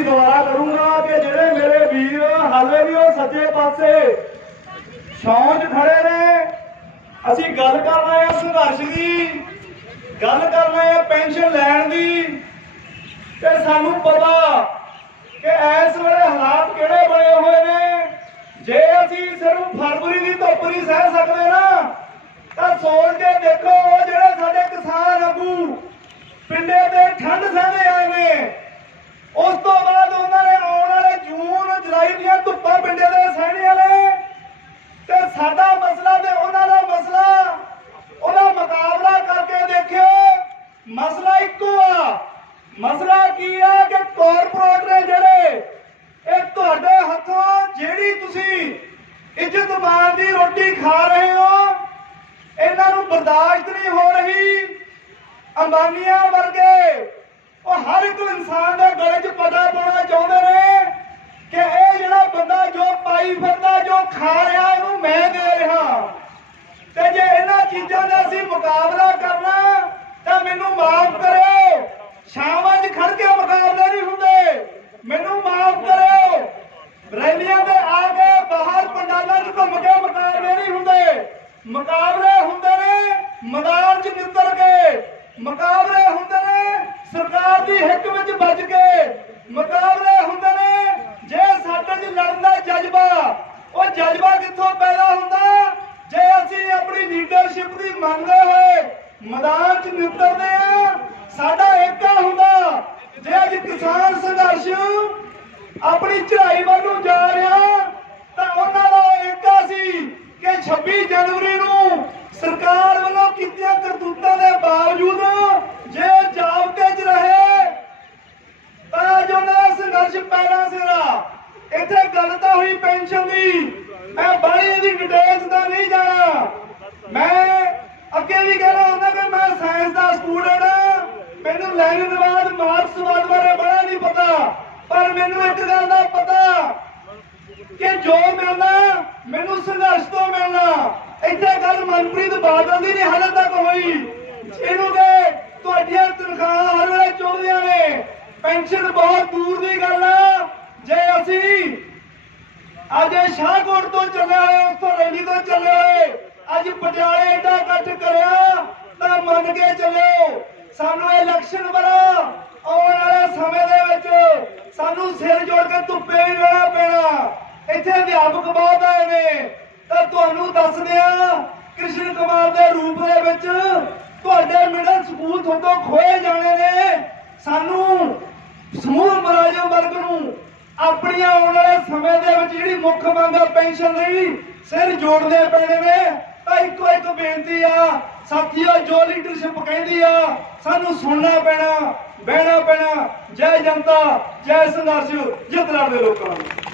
ਦੁਆਰਾ ਕਰੂੰਗਾ ਕਿ ਜਿਹੜੇ ਮੇਰੇ ਵੀਰ ਹਾਲੇ ਵੀ ਉਹ ਸੱਜੇ ਪਾਸੇ ਸ਼ੌਂਚ ਖੜੇ ਨੇ। ਅਸੀਂ ਗੱਲ ਕਰ ਰਹੇ ਹਾਂ ਸੰਘਰਸ਼ ਦੀ, ਗੱਲ ਕਰ ਰਹੇ ਹਾਂ ਪੈਨਸ਼ਨ ਲੈਣ ਦੀ। ਤੇ ਸਾਨੂੰ ਪਤਾ ਕਿ ਇਸ ਵੇਲੇ ਹਾਲਾਤ ਕਿਹੜੇ ਬਣੇ ਹੋਏ ਨੇ। ਜੇ ਅਸੀਂ ਸਿਰਫ ਫਰਵਰੀ ਦੀ ਧੁੱਪ ਨਹੀਂ ਸਹਿ ਸਕਦੇ ਨਾ, ਤਾਂ ਸੋਚ ਕੇ ਦੇਖੋ ਉਹ ਜਿਹੜੇ ਸਾਡੇ ਕਿਸਾਨ ਆਗੂ ਪਿੰਡੇ ਦੇ ਠੰਡ ਸਹਿੰਦੇ ਆਏ ਨੇ ਉਸ ਤੋਂ ਬਾਅਦ ਉਹਨਾਂ ਨੇ ਆਉਣ ਵਾਲੇ ਜੂਨ ਜੁਲਾਈ ਦੀਆਂ ਧੁੱਪਾਂ ਪਿੰਡੇ ਦੇ ਸਹਿਣੀਆਂ ਨੇ ਤੇ ਸਾਡਾ ਮਸਲਾ ਤੇ ਉਹਨਾਂ ਦਾ ਮਸਲਾ ਉਹਦਾ ਮੁਕਾਬਲਾ ਕਰਕੇ ਦੇਖਿਓ ਮਸਲਾ ਇੱਕੋ ਆ। ਮਸਲਾ ਕੀ ਆ ਕਿ ਕਾਰਪੋਰੇਟ ਨੇ ਜਿਹੜੇ ਇਹ ਤੁਹਾਡੇ ਹੱਥੋਂ ਜਿਹੜੀ ਤੁਸੀਂ ਇੱਜ਼ਤ ਦੀ ਰੋਟੀ ਖਾ ਰਹੇ ਹੋ, ਇਹਨਾਂ ਨੂੰ ਬਰਦਾਸ਼ਤ ਨਹੀਂ ਹੋ ਰਹੀ। ਅੰਬਾਨੀਆਂ ਵਰਗੇ ਉਹ ਹਰ ਇੱਕ ਇਨਸਾਨ ਦੇ ਗਲੇ 'ਚ ਪਤਾ ਪਾਉਣਾ ਚਾਹੁੰਦੇ ਨੇ ਕਿ ਇਹ ਜਿਹੜਾ ਬੰਦਾ ਜੋ ਪਾਈ ਫਿਰਦਾ, ਜੋ ਖਾ ਰਿਹਾ ਉਹਨੂੰ ਮੈਂ ਦੇ ਰਿਹਾ। ਤੇ ਜੇ ਇਹਨਾਂ ਚੀਜ਼ਾਂ ਦਾ ਅਸੀਂ ਮੁਕਾਬਲਾ ਕਰਨਾ ਮੈਨੂੰ ਮਾਫ ਕਰੋ। ਸ਼ਾਮਾਂ 'ਚ ਖੜ ਕੇ ਮੁਕਾਬਲੇ ਨਹੀਂ ਹੁੰਦੇ। ਮੈਨੂੰ ਮਾਫ ਕਰੋ। ਰੈਲੀਆਂ ਤੇ ਆ ਕੇ ਬਾਹਰ ਪੰਡਾਲਾਂ 'ਚ ਘੁੰਮ ਕੇ ਮੁਕਾਬਲੇ ਨਹੀਂ ਹੁੰਦੇ। ਮੁਕਾਬਲੇ ਹੁੰਦੇ ਨੇ ਮੈਦਾਨ 'ਚ ਨਿੱਤਰ ਕੇ। ਮੁਕਾਬਲੇ ਹੁੰਦੇ ਨੇ ਸਰਕਾਰ ਦੀ ਹਿੱਕ ਵਿੱਚ ਵੱਜ ਕੇ। ਮੁਕਾਬਲੇ ਹੁੰਦੇ ਨੇ ਜੇ ਸਾਡੇ 'ਚ ਲੜਨ ਦਾ ਜਜ਼ਬਾ, ਉਹ ਜਜ਼ਬਾ ਕਿੱਥੋਂ ਪੈਦਾ ਹੁੰਦਾ? ਜੇ ਅਸੀਂ ਆਪਣੀ ਲੀਡਰਸ਼ਿਪ ਦੀ ਮੰਗ ਹੋਏ ਮੈਦਾਨ 'ਚ ਨਿੱਤਰਦੇ ਆ। ਸਾਡਾ ਏਕਾ ਹੁੰਦਾ। ਜੇ ਅੱਜ ਕਿਸਾਨ ਸੰਘਰਸ਼ ਆਪਣੀ ਚੜ੍ਹਾਈ ਵੱਲ ਨੂੰ ਜਾ ਰਿਹਾ, ਤਾਂ ਉਹਨਾਂ ਦਾ ਏਕਾ ਸੀ ਕਿ 26 ਜਨਵਰੀ ਨੂੰ ਸਰਕਾਰ ਵੱਲੋਂ ਕੀਤੀਆਂ ਕਰਤੂਤਾਂ ਦੇ ਬਾਵਜੂਦ ਜੇ ਜਾਬਤੇ 'ਚ ਰਹੇ, ਤਾਂ ਜੋ ਨਾ ਸੰਘਰਸ਼ ਪੈਣਾ ਸਿਰਾ। ਇੱਥੇ ਗੱਲ ਤਾਂ ਹੋਈ ਪੈਨਸ਼ਨ ਦੀ। ਮੈਂ ਬੜੀ ਦੀ ਡਿਟੇਲਸ ਦਾ ਨਹੀਂ ਜਾਣਾ ਮੈਂ ਅੱਗੇ ਵੀ ਕਹਿਣਾ ਹੁੰਦਾ ਕਿ ਮੈਂ ਸਾਇੰਸ ਦਾ ਸਟੂਡੈਂਟ ਹਾਂ। ਮੈਨੂੰ ਲੈਨਿਨਵਾਦ ਮਾਰਕਸਵਾਦ ਬਾਰੇ ਬੜਾ ਨਹੀਂ ਪਤਾ, ਪਰ ਮੈਨੂੰ ਇੱਕ ਗੱਲ ਦਾ ਪਤਾ ਕਿ ਜੋ ਮਿਲਣਾ, ਮੈਨੂੰ ਸੰਘਰਸ਼ ਤੋਂ ਮਿਲਣਾ। ਇੱਥੇ ਗੱਲ ਮਨਪ੍ਰੀਤ ਬਾਦਲ ਦੀ ਨਹੀਂ, ਹਾਲੇ ਤੱਕ ਹੋਈ। ਇਹਨੂੰ ਕਿ ਤੁਹਾਡੀਆਂ ਤਨਖਾਹਾਂ ਹਰ ਵੇਲੇ ਚੋਦੀਆਂ ਨੇ। ਪੈਨਸ਼ਨ ਬਹੁਤ ਦੂਰ ਦੀ ਗੱਲ ਆ। ਜੇ ਅਸੀਂ ਅੱਜ ਸ਼ਾਹਕੋਟ ਤੋਂ ਚੱਲੇ ਹੋਏ, ਉਸ ਤੋਂ ਰੈਲੀ ਤੋਂ ਚੱਲੇ ਹੋਏ, ਅੱਜ ਪਟਿਆਲੇ ਤਾਂ ਕੇ ਚੱਲਿਓ ਸਾਨੂੰ ਇਹ ਇਲੈਕਸ਼ਨ ਬਣਾ ਆਉਣ ਵਾਲੇ ਸਮੇਂ ਦੇ ਵਿੱਚ ਸਾਨੂੰ ਸਿਰ ਜੋੜ ਕੇ ਧੁੱਪੇ ਵੀ ਰਹਿਣਾ ਪੈਣਾ। ਇੱਥੇ ਅਧਿਆਪਕ ਬਹੁਤ ਆਏ ਨੇ। ਤਾਂ ਤੁਹਾਨੂੰ ਦੱਸਦੇ ਆ ਕ੍ਰਿਸ਼ਨ ਕੁਮਾਰ ਦੇ ਰੂਪ ਦੇ ਵਿੱਚ ਤੁਹਾਡੇ ਮਿਡਲ ਸਕੂਲ ਤੁਹਾਡੇ ਖੋਏ ਜਾਣੇ ਨੇ। ਸਾਨੂੰ ਸਮੂਹ ਮੁਲਾਜ਼ਮ ਵਰਗ ਨੂੰ ਆਪਣੀਆਂ ਆਉਣ ਵਾਲੇ ਸਮੇਂ ਦੇ ਵਿੱਚ ਜਿਹੜੀ ਮੁੱਖ ਮੰਗ ਆ, ਪੈਨਸ਼ਨ ਲਈ ਸਿਰ ਜੋੜਦੇ ਪੈਣੇ ਨੇ। ਤਾਂ ਇੱਕੋ ਇੱਕ ਬੇਨਤੀ ਆ ਸਾਥੀਓ, ਜੋ ਲੀਡਰਸ਼ਿਪ ਕਹਿੰਦੀ ਆ, ਸਾਨੂੰ ਸੁਣਨਾ ਪੈਣਾ, ਬਹਿਣਾ ਪੈਣਾ, ਜੈ ਜਨਤਾ, ਜੈ ਸੰਘਰਸ਼, ਜਿੱਤ ਲੜਦੇ ਲੋਕਾਂ ਨੂੰ।